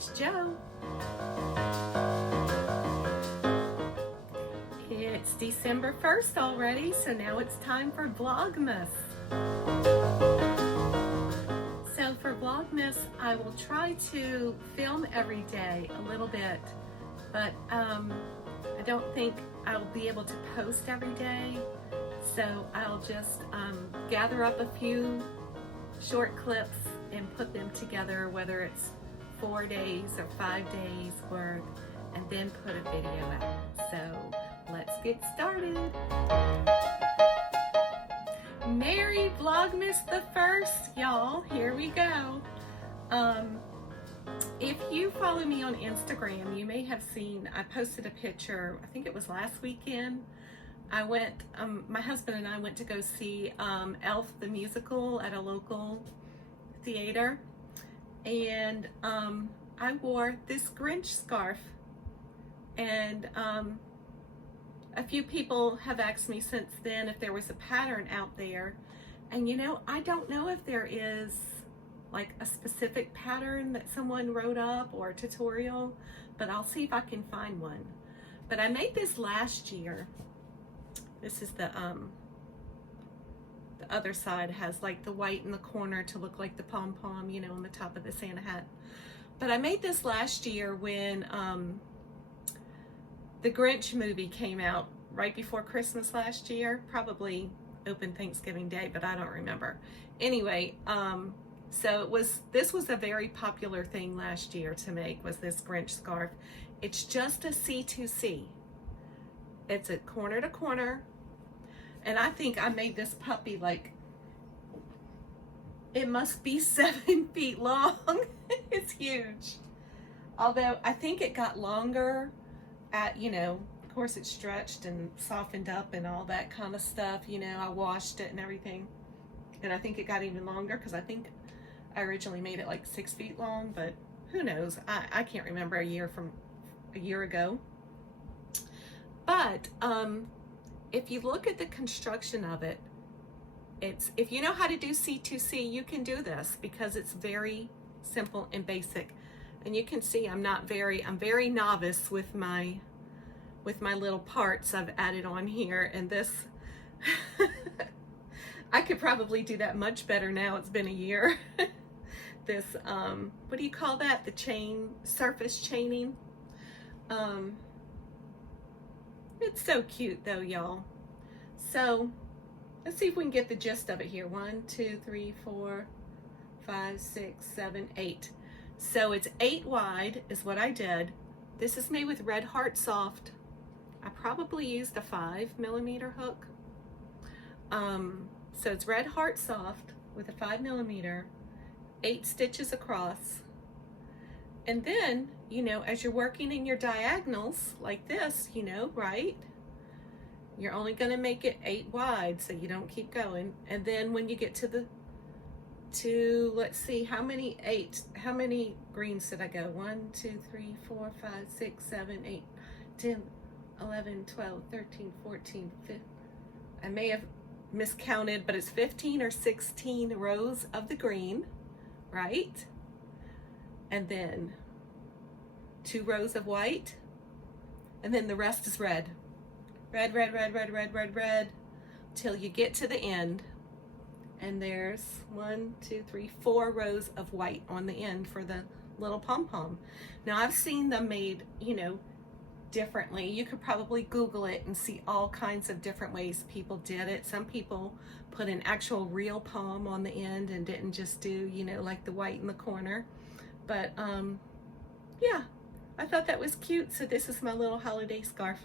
it's Jo. It's December 1st already, so now it's time for Vlogmas. So for Vlogmas, I will try to film every day a little bit, but I don't think I'll be able to post every day. So I'll just gather up a few short clips and put them together, whether it's 4 days or 5 days worth, and then put a video out. So let's get started. Merry Vlogmas the 1st, y'all. Here we go. If you follow me on Instagram, you may have seen I posted a picture, I think it was last weekend. I went, my husband and I went to go see Elf the musical at a local theater, and I wore this Grinch scarf, and a few people have asked me since then if there was a pattern out there, and you know, I don't know if there is like a specific pattern that someone wrote up or a tutorial, but I'll see if I can find one. But I made this last year. This is the other side has like the white in the corner to look like the pom-pom, you know, on the top of the Santa hat. But I made this last year when the Grinch movie came out right before Christmas last year, probably open Thanksgiving Day, but I don't remember. Anyway, so this was a very popular thing last year to make, was this Grinch scarf. It's just a C2C. It's a corner to corner. And I think I made this puppy like, it must be 7 feet long. It's huge. Although I think it got longer at, you know, of course it stretched and softened up and all that kind of stuff. You know, I washed it and everything. And I think it got even longer because I think I originally made it like 6 feet long, but who knows? I can't remember a year ago. But if you look at the construction of it, if you know how to do C2C, you can do this because it's very simple and basic. And you can see I'm very novice with my little parts I've added on here. And this, I could probably do that much better now. It's been a year. This, what do you call that? The surface chaining. It's so cute though, y'all. So let's see if we can get the gist of it here. 1, 2, 3, 4, 5, 6, 7, 8. So it's 8 wide is what I did. This is made with Red Heart Soft. I probably used a 5mm hook. So it's Red Heart Soft with a 5mm, 8 stitches across. And then, you know, as you're working in your diagonals like this, you know, right? You're only going to make it 8 wide so you don't keep going. And then when you get to let's see, how many greens did I go? 1, 2, 3, 4, 5, 6, 7, 8, 10, 11, 12, 13, 14, 15. I may have miscounted, but it's 15 or 16 rows of the green, right? And then 2 rows of white, and then the rest is red. Red, red, red, red, red, red, red, till you get to the end. And there's 1, 2, 3, 4 rows of white on the end for the little pom-pom. Now I've seen them made, you know, differently. You could probably Google it and see all kinds of different ways people did it. Some people put an actual real pom on the end and didn't just do, you know, like the white in the corner. But yeah, I thought that was cute. So this is my little holiday scarf.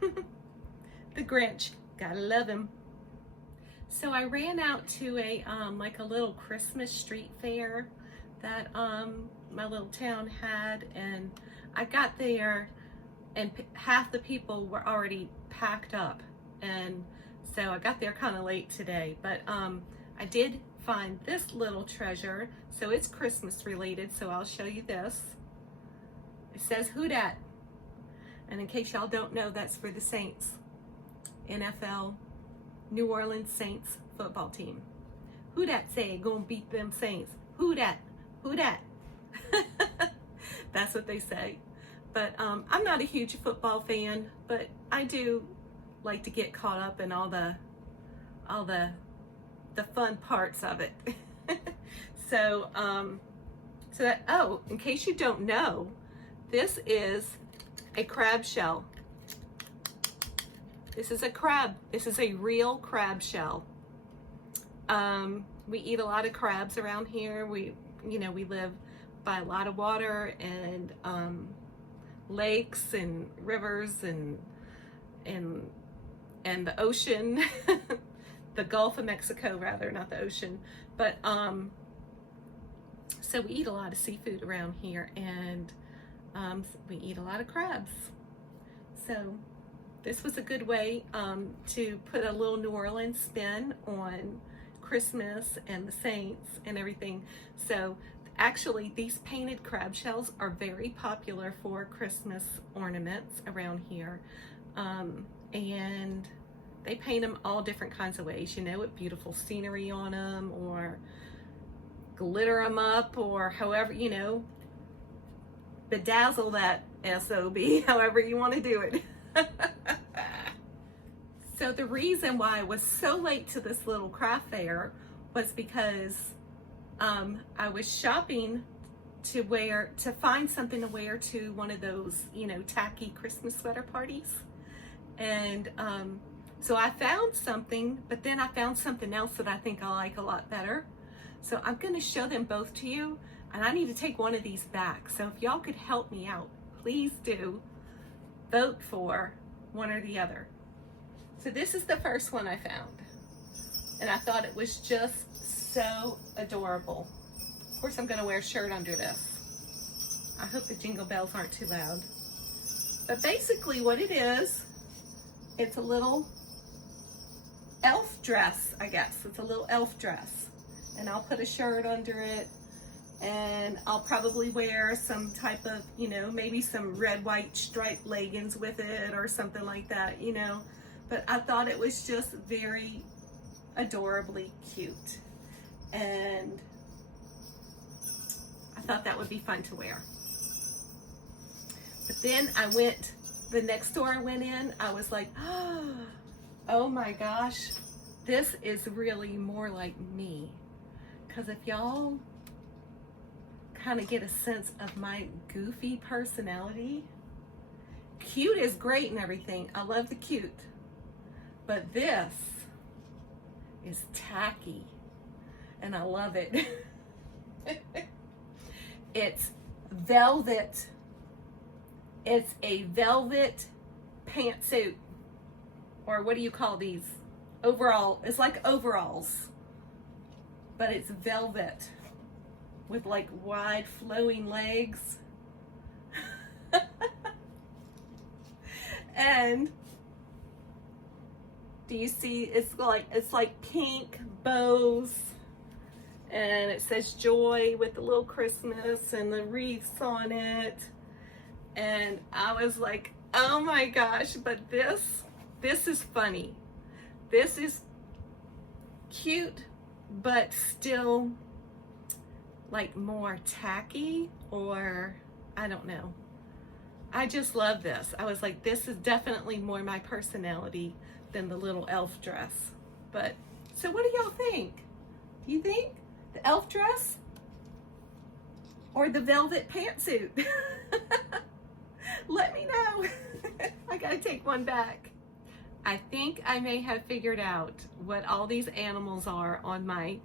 The Grinch, gotta love him. So I ran out to a like a little Christmas street fair that my little town had, and I got there and half the people were already packed up, and so I got there kind of late today. But I did find this little treasure, so it's Christmas related, so I'll show you this. It says "Who Dat?" and in case y'all don't know, that's for the Saints, NFL, New Orleans Saints football team. Who dat say gonna beat them Saints? Who dat? Who dat? That's what they say. But I'm not a huge football fan, but I do like to get caught up in all the fun parts of it. So oh, in case you don't know, this is a crab shell. This is a crab. This is a real crab shell. We eat a lot of crabs around here. We live by a lot of water and lakes and rivers and the ocean, the Gulf of Mexico rather, not the ocean. But so we eat a lot of seafood around here, and we eat a lot of crabs. So this was a good way to put a little New Orleans spin on Christmas and the saints and everything. So actually, these painted crab shells are very popular for Christmas ornaments around here. And they paint them all different kinds of ways, with beautiful scenery on them, or glitter them up, or however, bedazzle that SOB, however you want to do it. So the reason why I was so late to this little craft fair was because I was shopping to find something to wear to one of those, tacky Christmas sweater parties. And so I found something, but then I found something else that I think I like a lot better. So I'm going to show them both to you, and I need to take one of these back. So if y'all could help me out, please do vote for one or the other. So this is the first one I found, and I thought it was just so adorable. Of course, I'm going to wear a shirt under this. I hope the jingle bells aren't too loud. But basically what it is, it's a little elf dress, I guess. It's a little elf dress. And I'll put a shirt under it, and I'll probably wear some type of, maybe some red, white striped leggings with it or something like that, But I thought it was just very adorably cute. And I thought that would be fun to wear. But then the next store I went in, I was like, oh my gosh, this is really more like me. Because if y'all kind of get a sense of my goofy personality, cute is great and everything. I love the cute. But this is tacky, and I love it. It's velvet. It's a velvet pantsuit, or what do you call these? Overall. It's like overalls, but it's velvet with like wide flowing legs. And do you see, it's like pink bows, and it says joy with the little Christmas and the wreaths on it. And I was like, oh my gosh, but this is funny. This is cute, but still like more tacky, or I don't know. I just love this. I was like, this is definitely more my personality than the little elf dress. But, so what do y'all think? Do you think the elf dress or the velvet pantsuit? Let me know. I gotta take one back. I think I may have figured out what all these animals are on my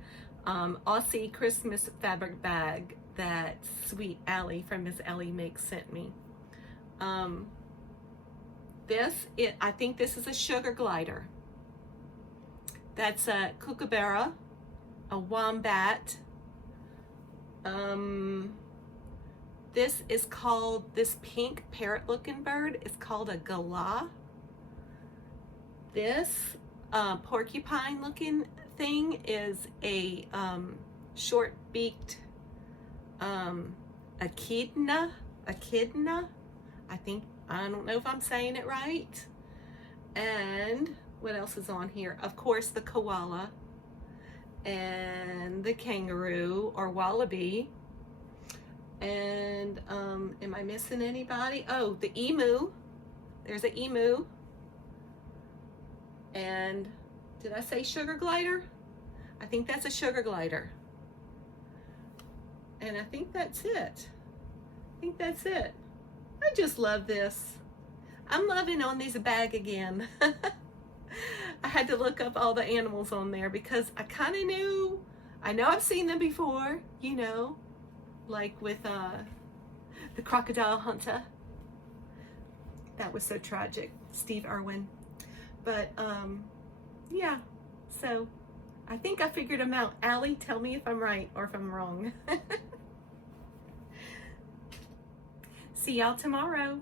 Aussie Christmas fabric bag that Sweet Allie from Miss Ellie Makes sent me. I think this is a sugar glider. That's a kookaburra, a wombat. This pink parrot looking bird is called a galah. This porcupine looking thing is a short beaked echidna. I don't know if I'm saying it right. And what else is on here? Of course, the koala and the kangaroo or wallaby. And am I missing anybody? Oh, the emu. There's an emu. And did I say sugar glider? I think that's a sugar glider. And I think that's it. I think that's it. I just love this. I'm loving on this bag again. I had to look up all the animals on there because I kind of knew, I know I've seen them before, you know, like with the crocodile hunter. That was so tragic, Steve Irwin. But yeah, so I think I figured them out. Allie, tell me if I'm right or if I'm wrong. See y'all tomorrow.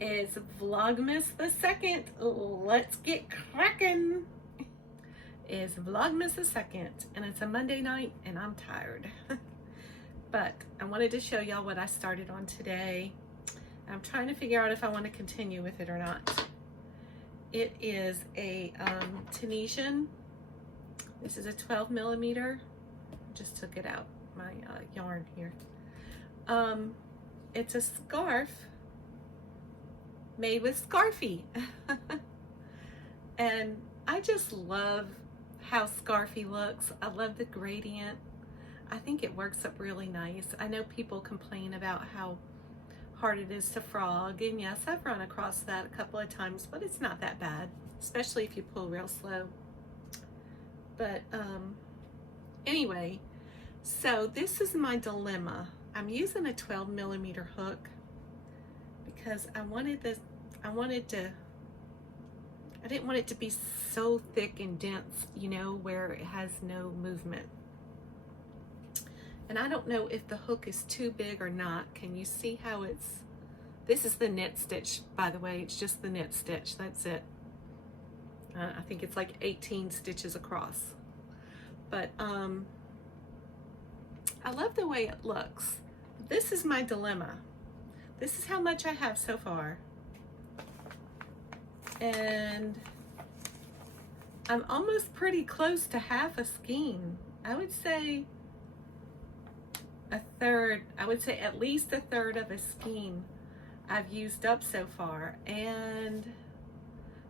It's Vlogmas the 2nd. Let's get cracking. It's Vlogmas the 2nd, and it's a Monday night, and I'm tired. But I wanted to show y'all what I started on today. I'm trying to figure out if I want to continue with it or not. It is a Tunisian. This is a 12 millimeter. Just took it out, my yarn here. It's a scarf made with Scarfy. And I just love how Scarfy looks. I love the gradient. I think it works up really nice. I know people complain about how hard it is to frog, and yes, I've run across that a couple of times, but it's not that bad, especially if you pull real slow. But anyway, so this is my dilemma. I'm using a 12 millimeter hook because I didn't want it to be so thick and dense, you know, where it has no movement. And I don't know if the hook is too big or not. Can you see how this is the knit stitch, by the way. It's just the knit stitch, that's it. I think it's like 18 stitches across. But I love the way it looks. This is my dilemma. This is how much I have so far. And I'm almost pretty close to half a skein. I would say a third, I would say at least a third of a skein I've used up so far. And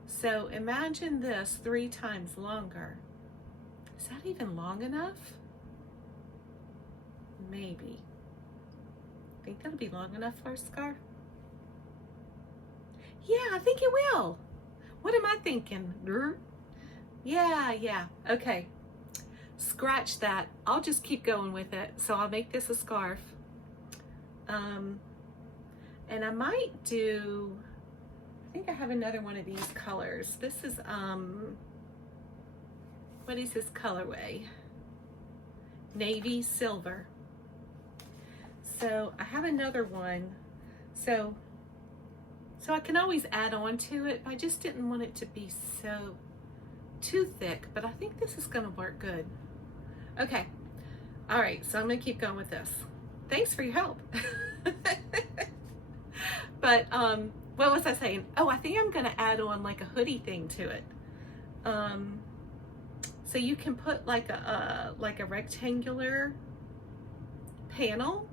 so imagine this 3 times longer. Is that even long enough? Maybe. Think that'll be long enough for a scarf? Yeah, I think it will. What am I thinking? Yeah, okay. Scratch that. I'll just keep going with it. So I'll make this a scarf. And I might do, I think I have another one of these colors. This is, what is this colorway? Navy silver. So I have another one. So I can always add on to it. I just didn't want it to be so too thick, but I think this is gonna work good. Okay, all right, so I'm gonna keep going with this. Thanks for your help. But what was I saying? Oh, I think I'm gonna add on like a hoodie thing to it. So you can put like a rectangular panel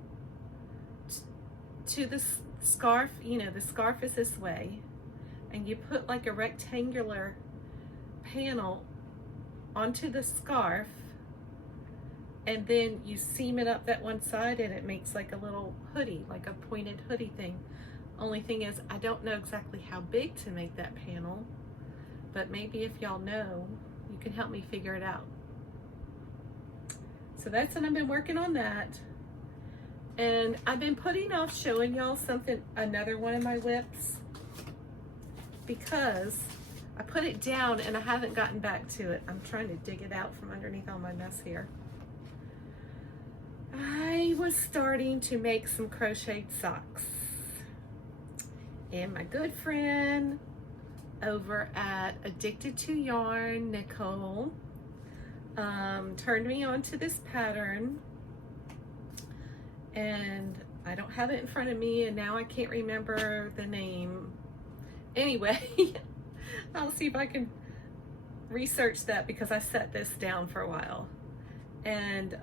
to the scarf. You know, the scarf is this way, and you put like a rectangular panel onto the scarf, and then you seam it up that one side, and it makes like a little hoodie, like a pointed hoodie thing. Only thing is, I don't know exactly how big to make that panel, but maybe if y'all know, you can help me figure it out. So that's what I've been working on that. And I've been putting off showing y'all something, another one of my whips, because I put it down and I haven't gotten back to it. I'm trying to dig it out from underneath all my mess here. I was starting to make some crocheted socks. And my good friend over at Addicted to Yarn, Nicole, turned me on to this pattern. And I don't have it in front of me, and now I can't remember the name. Anyway, I'll see if I can research that because I set this down for a while. And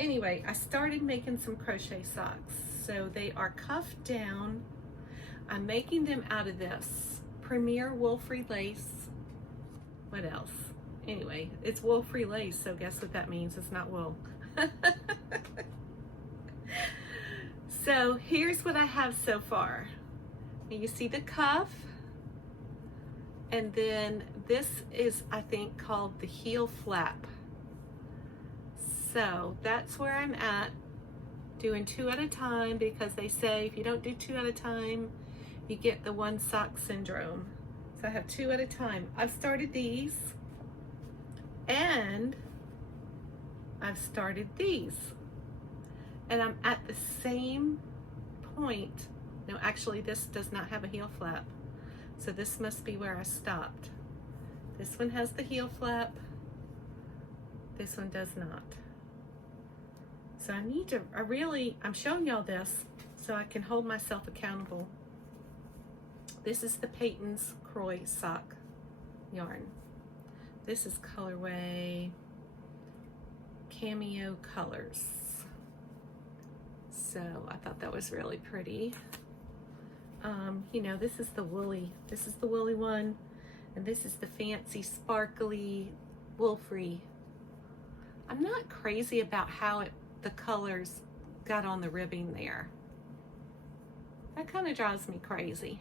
anyway, I started making some crochet socks. So they are cuffed down. I'm making them out of this Premier wool-free lace. What else? Anyway, it's wool-free lace, so guess what that means? It's not wool. So here's what I have so far. And you see the cuff, and then this is, I think, called the heel flap. So that's where I'm at, doing 2 at a time, because they say if you don't do 2 at a time, you get the one sock syndrome. So I have 2 at a time. I've started these, and I've started these, and I'm at the same point. No, actually this does not have a heel flap, so this must be where I stopped. This one has the heel flap, this one does not. So I need to, I'm showing y'all this so I can hold myself accountable. This is the Peyton's Croy sock yarn. This is colorway Cameo Colors. So I thought that was really pretty. You know, this is the woolly one, and this is the fancy sparkly wool-free. I'm not crazy about how the colors got on the ribbing there. That kind of drives me crazy.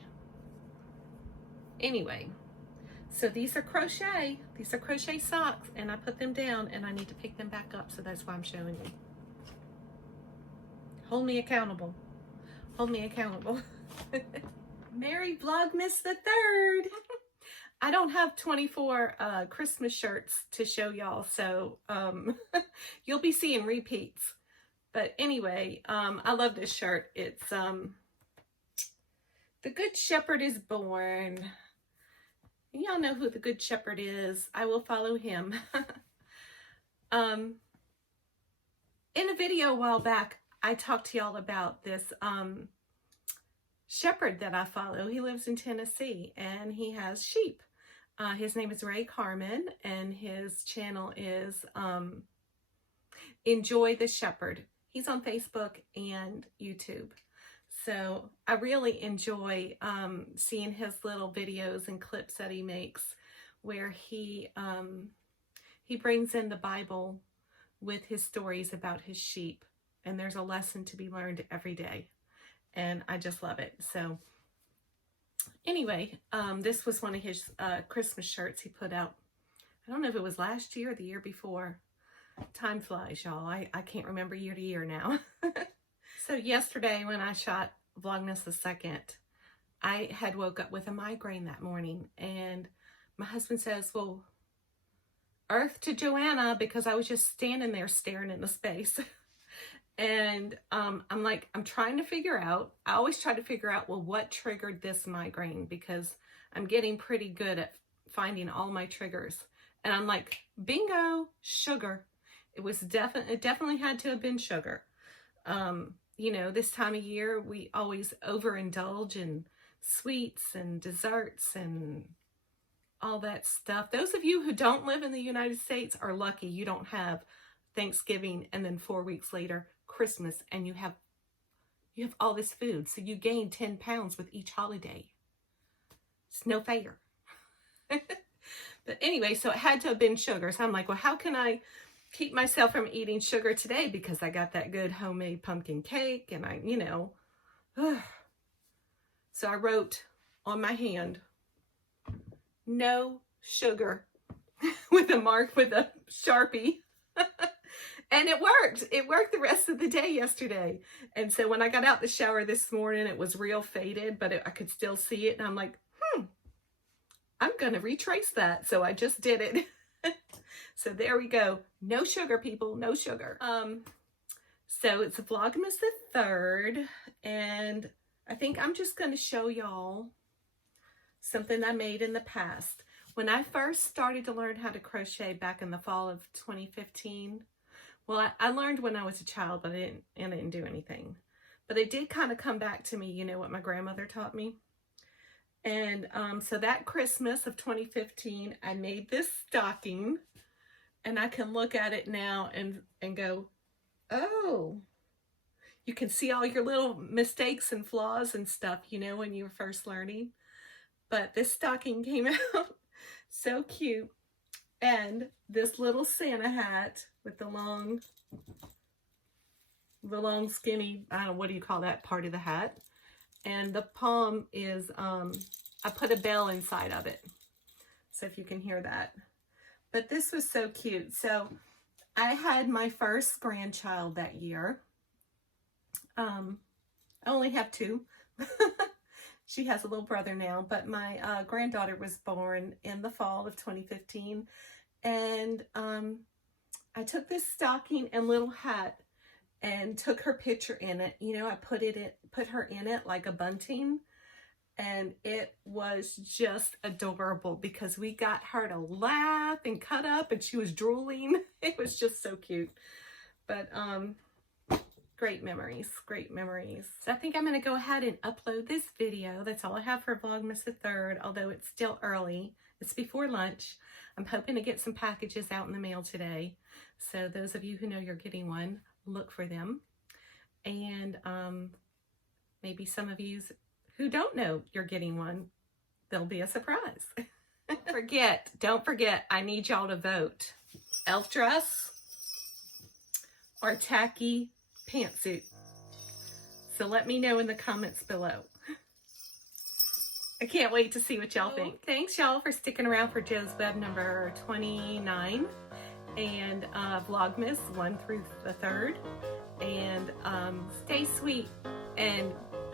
Anyway, so these are crochet socks, and I put them down and I need to pick them back up, so that's why I'm showing you. Hold me accountable. Hold me accountable. Merry Vlogmas the 3rd. I don't have 24 Christmas shirts to show y'all, so you'll be seeing repeats. But anyway, I love this shirt. It's The Good Shepherd is Born. Y'all know who the Good Shepherd is. I will follow him. In a video a while back, I talked to y'all about this shepherd that I follow. He lives in Tennessee and he has sheep. His name is Ray Carmen, and his channel is Enjoy the Shepherd. He's on Facebook and YouTube. So I really enjoy seeing his little videos and clips that he makes where he brings in the Bible with his stories about his sheep. And there's a lesson to be learned every day. And I just love it. So anyway, this was one of his Christmas shirts he put out. I don't know if it was last year or the year before. Time flies, y'all. I can't remember year to year now. So yesterday when I shot Vlogmas the 2nd, I had woke up with a migraine that morning. And my husband says, well, earth to Joanna, because I was just standing there staring into space. And I'm like, I'm trying to figure out, I always try to figure out, well, what triggered this migraine? Because I'm getting pretty good at finding all my triggers. And I'm like, bingo, sugar. It definitely had to have been sugar. You know, this time of year, we always overindulge in sweets and desserts and all that stuff. Those of you who don't live in the United States are lucky. You don't have Thanksgiving and then 4 weeks later, Christmas, and you have all this food. So you gain 10 pounds with each holiday. It's no fair. But anyway, so it had to have been sugar. So I'm like, well, how can I keep myself from eating sugar today? Because I got that good homemade pumpkin cake, and I, you know. So I wrote on my hand, no sugar, with a mark with a Sharpie. And it worked. It worked the rest of the day yesterday. And so when I got out the shower this morning, it was real faded, but I could still see it. And I'm like, I'm going to retrace that. So I just did it. So there we go. No sugar, people. No sugar. So it's Vlogmas the 3rd. And I think I'm just going to show y'all something I made in the past. When I first started to learn how to crochet back in the fall of 2015, well, I learned when I was a child, but I didn't do anything. But it did kind of come back to me, you know, what my grandmother taught me. And so that Christmas of 2015, I made this stocking. And I can look at it now and go, Oh, you can see all your little mistakes and flaws and stuff, you know, when you were first learning. But this stocking came out so cute. And this little Santa hat with the long skinny, I don't know, what do you call that part of the hat? And the palm is, I put a bell inside of it. So if you can hear that. But this was so cute. So I had my first grandchild that year. I only have two. She has a little brother now, but my granddaughter was born in the fall of 2015. And I took this stocking and little hat and took her picture in it. You know, I put her in it like a bunting. And it was just adorable because we got her to laugh and cut up and she was drooling. It was just so cute. But great memories, great memories. So I think I'm going to go ahead and upload this video. That's all I have for Vlogmas the 3rd, although it's still early. It's before lunch. I'm hoping to get some packages out in the mail today. So those of you who know you're getting one, look for them. And maybe some of you who don't know you're getting one, there'll be a surprise. Don't forget, I need y'all to vote. Elf dress or tacky pantsuit. So let me know in the comments below. I can't wait to see what y'all think. Thanks y'all for sticking around for Joe's Web number 29 and Vlogmas 1 through the 3rd. And stay sweet and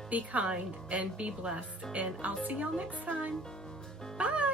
be kind and be blessed. And I'll see y'all next time. Bye.